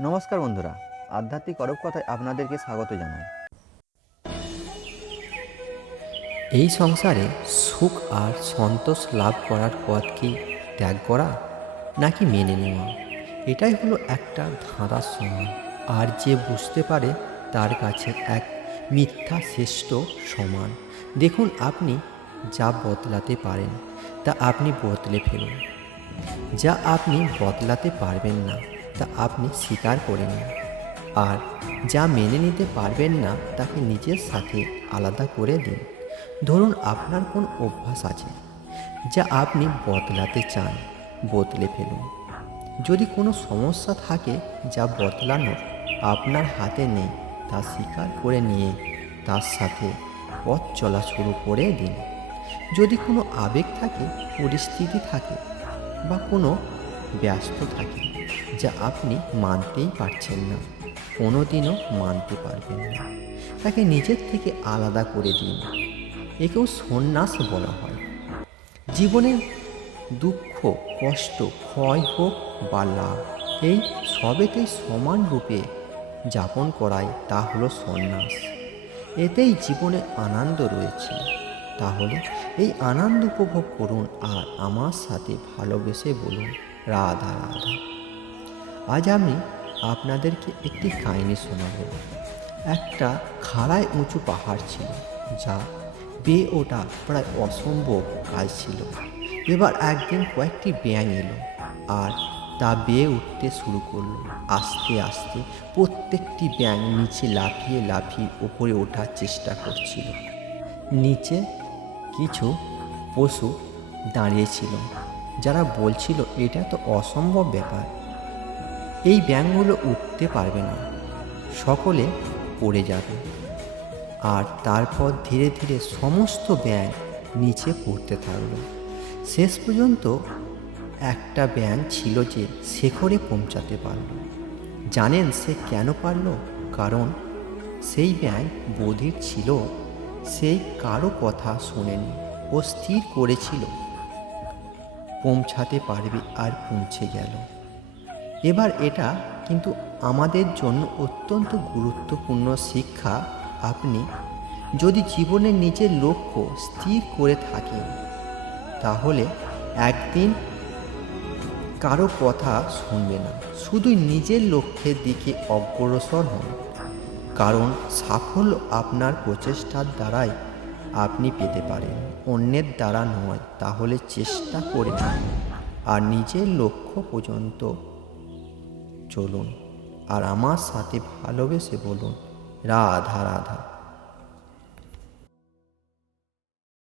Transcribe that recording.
নমস্কার বন্ধুরা, আধ্যাত্মিক অরব কথায় আপনাদেরকে স্বাগত জানাই। এই সংসারে সুখ আর সন্তোষ লাভ করার পথ কি ত্যাগ করা নাকি মেনে নেওয়া? এটাই হলো একটা ধাঁধার সমান। আর যে বুঝতে পারে তার কাছে এক মিথ্যা শ্রেষ্ঠ সমান। দেখুন, আপনি যা বদলাতে পারেন তা আপনি বদলে ফেলুন। যা আপনি বদলাতে পারবেন না তা আপনি স্বীকার করে নিন। আর যা মেনে নিতে পারবেন না তাকে নিজের সাথে আলাদা করে দিন। ধরুন, আপনার কোন অভ্যাস আছে যা আপনি বদলাতে চান, বদলে ফেলুন। যদি কোনো সমস্যা থাকে যা বদলানোর আপনার হাতে নেই, তা স্বীকার করে নিয়ে তার সাথে পথ চলা শুরু করে দিন। যদি কোনো আবেগ থাকে, পরিস্থিতি থাকে বা কোনো ব্যস্ত থাকে যা আপনি মানতেই পারছেন না, কোনোদিনও মানতে পারবেন না, তাকে নিজের থেকে আলাদা করে দিন। একেও সন্ন্যাস বলা হয়। জীবনের দুঃখ, কষ্ট, ক্ষয় হোক বা লাভ, এই সবেতেই সমান রূপে যাপন করাই তা হলো সন্ন্যাস। এতেই জীবনে আনন্দ রয়েছে। তাহলে এই আনন্দ উপভোগ করুন আর আমার সাথে ভালোবেসে বলুন, রাধা রাধা। আজ আমি আপনাদেরকে একটি কাহিনী শোনাব। একটা খাড়ায় উঁচু পাহাড় ছিল, যা বেয়ে ওঠা প্রায় অসম্ভব কাজ ছিল। এবার একদিন কয়েকটি ব্যাঙ এলো আর তা বেয়ে উঠতে শুরু করলো। আস্তে আস্তে প্রত্যেকটি ব্যাঙ নিচে লাফিয়ে লাফিয়ে উপরে ওঠার চেষ্টা করছিল। নিচে কিছু পশু দাঁড়িয়েছিল, যারা বলছিল, এটা তো অসম্ভব ব্যাপার, এই ব্যাঙগুলো উঠতে পারবে না, সকলে পড়ে যাবে। আর তারপর ধীরে ধীরে সমস্ত ব্যাঙ নিচে পড়তে থাকলো। শেষ পর্যন্ত একটা ব্যাঙ ছিল যে শেখরে পৌঁছাতে পারল। জানেন সে কেন পারল? কারণ সেই ব্যাঙ বধির ছিল। সেই কারো কথা শোনেনি। ও স্থির করেছিল পৌঁছাতে পারবে, আর পৌঁছে গেল। এবার এটা কিন্তু আমাদের জন্য অত্যন্ত গুরুত্বপূর্ণ শিক্ষা। আপনি যদি জীবনে নিজের লক্ষ্য স্থির করে থাকেন, তাহলে একদিন কারো কথা শুনবে না। শুধু নিজের লক্ষ্যের দিকে অগ্রসর হন, কারণ সাফল্য আপনার প্রচেষ্টার দ্বারাই আপনি পেতে পারেন, অন্যের দ্বারা নয়। তাহলে চেষ্টা করে আর নিজের লক্ষ্য পর্যন্ত চলুন আর আমার সাথে ভালোবেসে বলুন, রাধা রাধা।